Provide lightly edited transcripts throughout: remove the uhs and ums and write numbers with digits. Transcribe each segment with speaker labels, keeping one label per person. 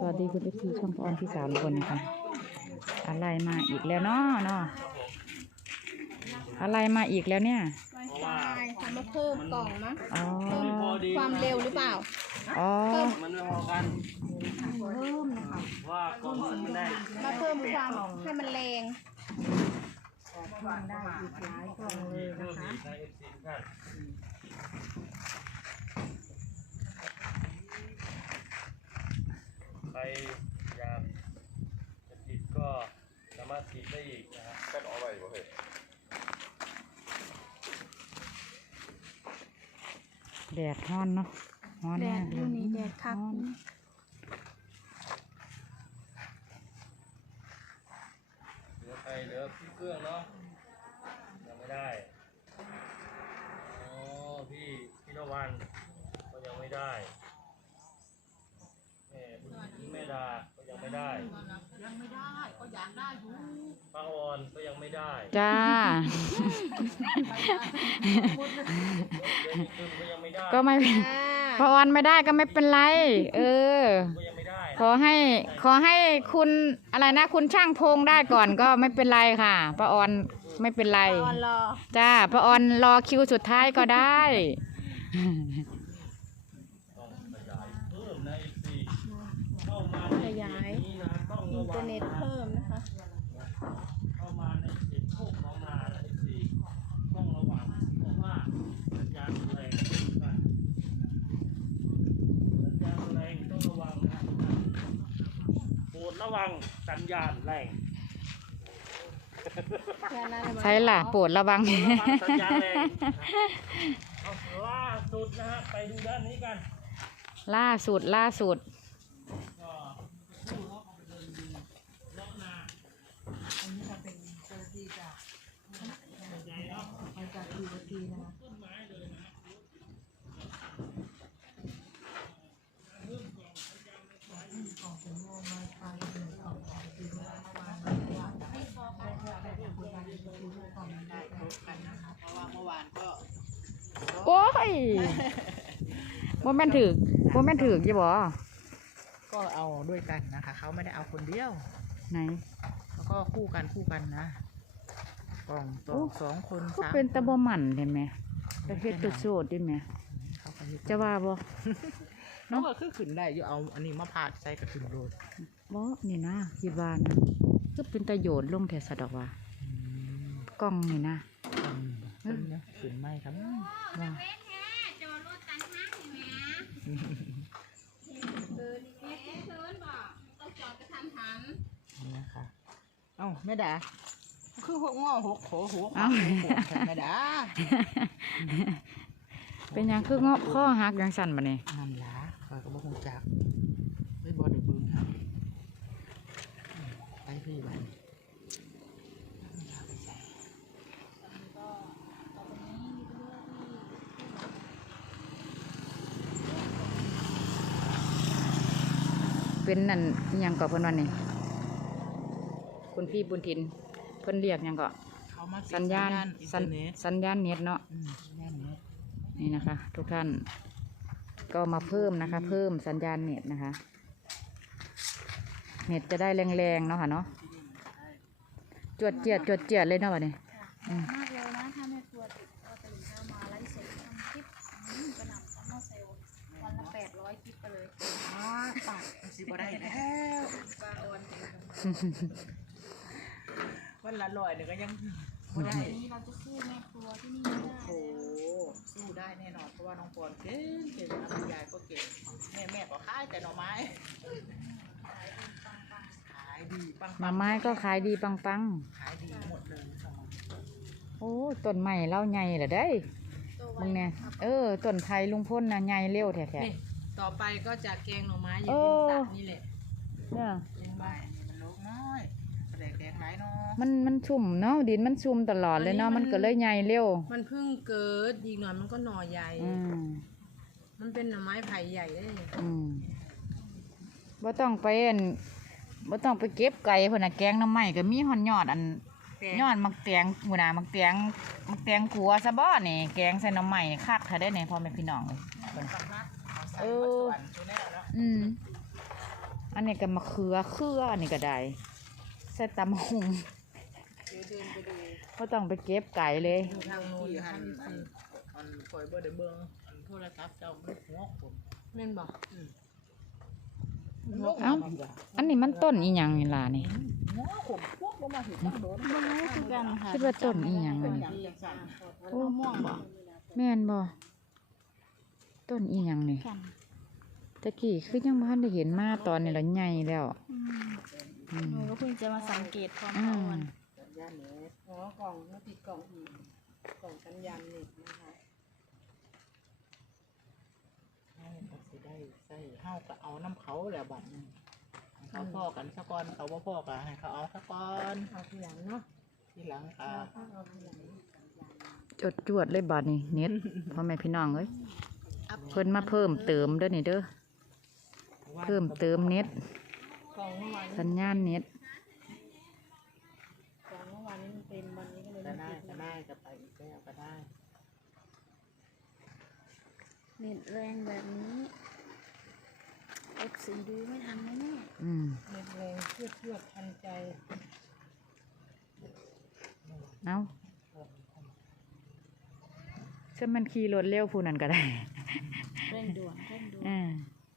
Speaker 1: วัสดีคุณพี่ช่องออนพี่สาวทุกคนนะคะอะไรมาอีกแล้วเนาะอะไรมาอีกแล้วเนี่ย
Speaker 2: Wi-Fi ทำมาเพิ่มกล่องมั้ง
Speaker 1: อ๋อ
Speaker 2: เพิ่มความเร็วหรือเปล่า
Speaker 1: อ๋อ
Speaker 3: มันไม่พอกัน
Speaker 2: เพิ่มนะคะ
Speaker 3: ว่ากล่องมันไม่ได้
Speaker 2: มาเพิ่มความให้มันแรง
Speaker 3: ได้อีกหลายกล่องเลยนะคะใครอยากจะติดก็สามารถติดได้อีกนะครับก็เอาไว้บ่เฮ้ย
Speaker 1: แดดฮ้อนเนาะฮ้อน
Speaker 2: แด
Speaker 1: มา
Speaker 2: ด
Speaker 1: กเล
Speaker 2: ดู
Speaker 1: ย
Speaker 2: นี่แดดคัก
Speaker 1: ฮ้อน
Speaker 3: เหลือใครเหลือพี่เครื่องเนาะยังไม่ได้อ๋อพี่นวันก็ยังไม่ได้แม่ดาก็ยังไม่ได้ก็อยากได้ป้าออนก็ยังไม่ได้
Speaker 1: จ้า
Speaker 3: ก็ยังไม่ได้
Speaker 1: ก็ไม่พอวันไม่ได้ก็ไม่เป็นไร เออ
Speaker 3: ก็ยังไม่ได้
Speaker 1: ขอให้คุณอะไรนะคุณช่างพงได้ก่อนก็ไม่เป็นไรค่ะป้าออนไม่เป็นไร
Speaker 2: ตอนรอ
Speaker 1: จ้าป้าออนรอคิวสุดท้ายก็ได้
Speaker 3: ต้องขยายเพิ่มนะ FC เข้ามาใน
Speaker 2: ขยาย
Speaker 3: นี้นะต้อง
Speaker 2: อิ
Speaker 3: ระ
Speaker 2: นเท
Speaker 3: วั
Speaker 2: อง ร์เน็ต
Speaker 3: นะ
Speaker 2: เพิ่มนะคะ
Speaker 3: เข้ามาในเขตโคกหนองนานะ FC ต้องระวังเพราะว่าสัญญาณแรงนะสัญญาณแรงต้องระวังนะโปรดระวังสัญญาณแรง
Speaker 1: ใช่ล่ะโปรดระวัง
Speaker 3: โปรดระวังสัญญาณแรงเอาล่าสุดนะฮะไปดูด้านนี้กัน
Speaker 1: ล่าสุด
Speaker 3: ก็ผู้เขาไปเดินดูเลาะนาอันนี้จะเป็นเจ้าหน้าที่จากใหญ่เนาะไปจากทีวทีนะต้นไม้เลยนะ
Speaker 1: โอ้ยโมเมนถือกยี่บ่
Speaker 4: ก็เอาด้วยกันนะคะ เขาไม่ได้เอาคนเดียว
Speaker 1: ไหน
Speaker 4: แล้วก็คู่กันนะกล่องต่อ
Speaker 1: โอ้
Speaker 4: 2 คน
Speaker 1: ก็
Speaker 4: 3
Speaker 1: เป็นตะบอมันเห็นไหมประเภทตัวโสดได้ไหม
Speaker 4: เขาก็เฮ็ด
Speaker 1: จะว่าบ่
Speaker 4: น้องก็คือขึ้นได้อยู่เอาอันนี้มาพาดใส่กับขึ้นโรด
Speaker 1: บ่นี่นะคิดว่านะก็เป็นตะโยนลงแถสะดอกว่ากล้องนี่นะ
Speaker 4: ขึ้นเนี่ยขึ้นไม่ครับ
Speaker 1: ว่า
Speaker 4: นี่นะคะเอ้าแม่ดาคือหัวงอหัวโขหัว
Speaker 1: เอ้า
Speaker 4: แม่ดา
Speaker 1: เป็นหยังคือเงาะข้อหักยังสั่นบ่นี่
Speaker 4: นั่นล่ะคอยก็บ่คงจักไม่บ่ได้เบิ่งครับไปพี่บ้าน
Speaker 1: เป็นนั่นอิหยังก็เพิ่นว่านี่คุณพี่บุญทินเพิ่นเรียกหยังก็
Speaker 4: เขามาติด
Speaker 1: สัญญาณ
Speaker 4: อินเทอร์เน็ต
Speaker 1: สัญญาณเน็ตเนาะ
Speaker 4: สัญญาณเน็ต
Speaker 1: นี่นะคะ ทุกท่านก็มาเพิ่มนะคะ เพิ่มสัญญาณเน็ตนะคะ เน็ตจะได้แรงๆเนาะค่ะเนาะจวดเจียดเลยเนาะวะนี่อืม
Speaker 2: มากเร็วนะถ้าแม่ครัวติดก็ตื่นเช้ามาไลฟ์สดทำคลิปกระหน่ำซัมเมอร์เซลวันละ800 คลิปไปเลย
Speaker 4: ตัดสิบ่ได้แล้ว
Speaker 2: ปลาออน
Speaker 4: วันละ100เนี่ยก็ยังบ่ได้
Speaker 2: วันนี้เราจะสู้แม่ครัวที่นี่ไม่ได้
Speaker 4: โอ้สู้ได้แน่นอนเพราะว่าน้องปอนเก่งนะคุณยายก็เก่งแม่ก็ขายแต่หน่อไม้ขายดีปัง
Speaker 1: มาไม้ก็ขายดีปัง
Speaker 4: ขายดีหมดเลย
Speaker 1: ๆโอ้ต้นใหม่เล่าใหญ่เหรอได้
Speaker 2: ตัว
Speaker 1: มึง
Speaker 2: ไว้
Speaker 1: เนี่ยต้นไผ่ลุงพ่นนะใหญ่เร็วแท้
Speaker 4: นี่ต่อไปก็จะแกงหน่อไม้อยู่
Speaker 1: โอ้
Speaker 4: ริมสระนี่แหละ
Speaker 1: ๆเนี่ย
Speaker 4: แกงใบนี่มันลูกน้อยแดกแดงหลายเนาะ
Speaker 1: มันชุ่มเนาะดินมันชุ่มตลอดเลยเนาะมันก็เลยใหญ่เร็ว
Speaker 5: มันเพิ่งเกิดอีกหน่อยมันก็หน่อใหญ่
Speaker 1: อืม
Speaker 5: มันเป็นหน่อไม้ไผ่ใหญ่ได้
Speaker 1: บ่ต้องไปบ่ต้องไปเก็บไก่พุ่นน่ะแกงหน้ำไม้ก็มีฮอนยอดยอดมักแตงหัวหน้ามักแตงขัวซะบ่นี่แกงใส่หน้ำไม้นี่คักถ้าได้นี่พ่อแม่พี่น้องเลยเพิ่น
Speaker 4: ปังนะเอาใส่
Speaker 1: เอ
Speaker 4: วัด
Speaker 1: อ
Speaker 4: สวรรค์ตัวแน่เนาะ
Speaker 1: อืมอันนี้ก็มะเขืออันนี้ก็ได้ใส่ตำหุง
Speaker 5: เดี๋ยวเดินไปดู
Speaker 1: ก็ต้องไปเก็บไก่เลย
Speaker 5: ดูทางโน้น
Speaker 4: ที่
Speaker 5: นะ
Speaker 4: หั
Speaker 5: คะ
Speaker 4: น
Speaker 5: พี่ซี
Speaker 4: อันคอยบ่ได้เบิ่งอันโทรศัพท์เจ้ามันหัวผม
Speaker 5: แม่นบอก
Speaker 1: เอ้าอันนี้มันต้นอีหยังนี่ล่ะนี่
Speaker 4: หัวผมพวกบ่มาเห็นตั้งโดน
Speaker 2: บ่รู้คือกันค่ะ
Speaker 1: คิดว่าต้นอีหยัง
Speaker 4: เป็น
Speaker 1: นี่
Speaker 4: หยังจังซั่น
Speaker 2: โอ้ม่วงบ่
Speaker 1: แม่นบ่ต้นอีหยังนี่
Speaker 2: กัน
Speaker 1: ตะกี้คือยังบ่ทันได้เห็นมาตอนนี้ละใหญ่แล้ว
Speaker 2: อืม
Speaker 1: อืม
Speaker 2: หนูก็เพิ่งจะมาสังเกตความ
Speaker 1: อื
Speaker 2: เท่าม มัน
Speaker 4: สัญญาณเน็ต
Speaker 5: อ๋อกล่องมาติดกล่องอีกกล่องกันยันนี่นะคะ
Speaker 4: ให้ก็สิได้ใส่เฮาก็เอาน้ำเขาแหละบัดนี้ให้เขาพ่อกันซะก่อนเขาบ่พ่อก็ให้เขาเอาซะก่อน
Speaker 5: เอาทีหลังเนาะ
Speaker 4: ทีหลังก็
Speaker 5: เอาทีหลัง
Speaker 1: จวดเลยบัดนี้เน็ตพ่อแม่พี่น้องเอ้ยเพิ่นมาเพิ่มเติมเด้อนี่เด้อเพิ่มเติมเน็ต
Speaker 5: กล่องเมื่อวาน
Speaker 1: สัญญาณเน็ต
Speaker 5: กล่องเมื่อวานนี้มันเต็มวันนี้ก็เลย
Speaker 4: ก็
Speaker 5: ไม่
Speaker 4: ได้
Speaker 5: ติด
Speaker 4: ก็ได้ก็ไปอีกแล้วก็ได้
Speaker 2: เน็ตแรงแบบนี้เอฟซีดูไม่ทันแน่
Speaker 1: อืม
Speaker 5: เน็ตแรงเชื่อทันใจ
Speaker 1: เอ้าถ้ามันขี่รถเร็วผู้นั้นก็ได้
Speaker 2: ๆเร่งด่วน
Speaker 1: อ่า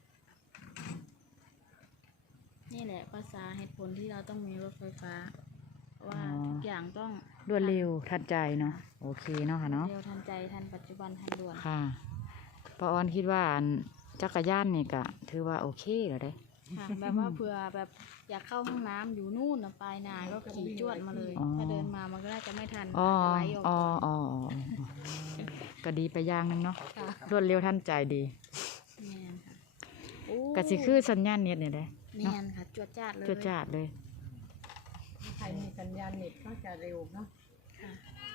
Speaker 2: นี่แหละภาษาเหตุผลที่เราต้องมีรถไฟฟ้าเพราะว่าทุกอย่างต้อง
Speaker 1: รวดเร็วทันใจเนาะโอเคเนาะค่ะเนาะ
Speaker 2: เร็วทันใจทันปัจจุบันทันด่วน
Speaker 1: ค่ะป้าออนคิดว่าอันจักรยานนี่ก็ถือว่าโอเคแล้วเด้
Speaker 2: ค่ะแบบว่าเผื่อแบบอยากเข้าห้องน้ำอยู่นู่นน่ะปลายนาก็ขี่จวดมาเลย
Speaker 1: อ๋อ
Speaker 2: ถ้าเดินมามันก็น่าจะไม่ทัน
Speaker 1: อ๋อ
Speaker 2: อาจจะไหลออก
Speaker 1: อ๋อ
Speaker 2: ก่อน
Speaker 1: อ๋ออ๋อก็ดีไปอย่างหนึงเนาะ
Speaker 2: ค่ะ
Speaker 1: รวดเร็วทันใจดี
Speaker 2: แมนค่ะโอ้
Speaker 1: ก็สิคือสัญญาณเน็ตนี่แหละ
Speaker 2: แมนค่ะจวดจ้าดเลย
Speaker 1: จวดจ้าดเลย
Speaker 5: ใครมีสัญญาณเน็ตก็จะเร็วเนาะ
Speaker 2: ค่ะ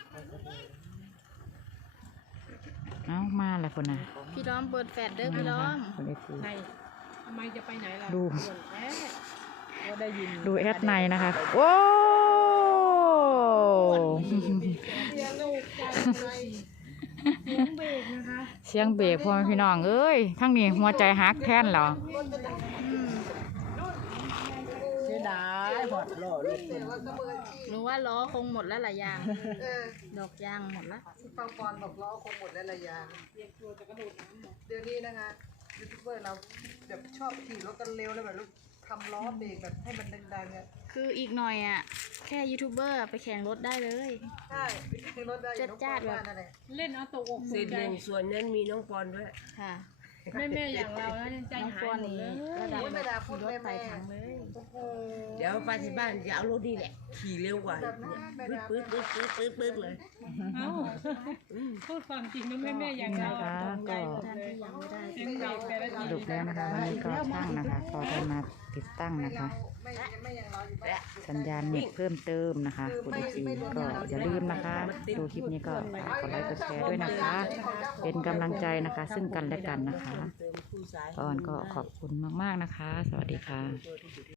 Speaker 1: เอ้ามาแล้วคนน่ะ
Speaker 2: พี่ล้อมเปิดแฟลชเด้อพี่ล้อม
Speaker 1: คนได้คือ
Speaker 5: ใครทำไมจะไปไหนล่ะ
Speaker 1: ดู
Speaker 5: ด่วนแท้ก็ได้ยิน
Speaker 1: ดูแอดในนะคะโอ้
Speaker 5: เสียงลูกใจอะไรเสียงเบรกนะคะ
Speaker 1: เสียงเบรกพ่อแม่พี่น้องเอ้ยทั้งนี้หัวใจฮักแค้นเหรอ
Speaker 4: เสียดายหอดหล่อลูกเพิ่น
Speaker 2: หนูว่าล้อคงหมดแล้วหลายอย่างดอกยางหมดแล้ว
Speaker 6: ฟังปอนบอกล้อคงหมดแล้วระยะเดี๋ยวนี้นะคะยูทูบเบอร์เราแบบชอบขี่รถกันเร็วแล้วแบบลูกทำล้อเบรกแบบให้มันดังๆอ่ะ
Speaker 2: คืออีกหน่อยอ่ะแค่ยูทูบเบอร์ไปแข่งรถได้เลย
Speaker 6: ใช่ขี่รถได้อยู่น้องปอนว่านั่นแหละ
Speaker 5: เล่นเอาตกอกต
Speaker 7: สิ
Speaker 5: ก
Speaker 7: ทธิ์
Speaker 5: ใจ
Speaker 7: หนึ่งส่วนนั้นมีน้องปอนด้วย
Speaker 2: ค่ะ
Speaker 5: แม่ๆอย่างเรานะยังใจ
Speaker 2: น้อง
Speaker 5: หา
Speaker 2: ป
Speaker 5: ย
Speaker 2: อน
Speaker 5: หมด
Speaker 2: นี่
Speaker 5: เลย
Speaker 2: ระดับ
Speaker 6: โอ้ยไม่ได้พูด
Speaker 2: รถ
Speaker 6: แม่
Speaker 2: ไฟถังเลย
Speaker 6: โอ้โห
Speaker 7: เดี๋ยวไปที่บ้านจะเอารถนี่แหละ ขี่เร็วกว่า
Speaker 6: แบบนั้นไม่
Speaker 7: ปื๊
Speaker 6: ได้
Speaker 7: ดปื๊ดปื๊ดปื๊ดปื๊ดปื๊ดเลย
Speaker 5: เอ้าพูดความจริงนะแม่ๆอย่างเรา
Speaker 1: นะคะ
Speaker 5: ตกใจ
Speaker 1: ก็
Speaker 5: หมด
Speaker 2: ท่าน
Speaker 5: เลย
Speaker 2: ที่ยังไม่ได้
Speaker 5: เสียงเบรกแต่ละ
Speaker 1: ส
Speaker 5: ที
Speaker 1: รุปแล้วนะคะวันนี้ก็ช่างนะคะพอได้มาติดตั้งนะคะ
Speaker 6: ไม่ยังเราอยู่บ้าน
Speaker 1: สัญญาณเน็ตเพิ่มเติมนะคะคุณอีก็อย่าลืมนะคะ ดูคลิปนี้ก็ฝากกดไลค์กดแชร์ด้วยนะคะ เป็นกำลังใจนะคะ ซึ่งกันและกันนะคะ
Speaker 7: เติมคู่สาย
Speaker 1: ป้าออนก็ขอบคุณมากๆนะคะ สวัสดีค่ะ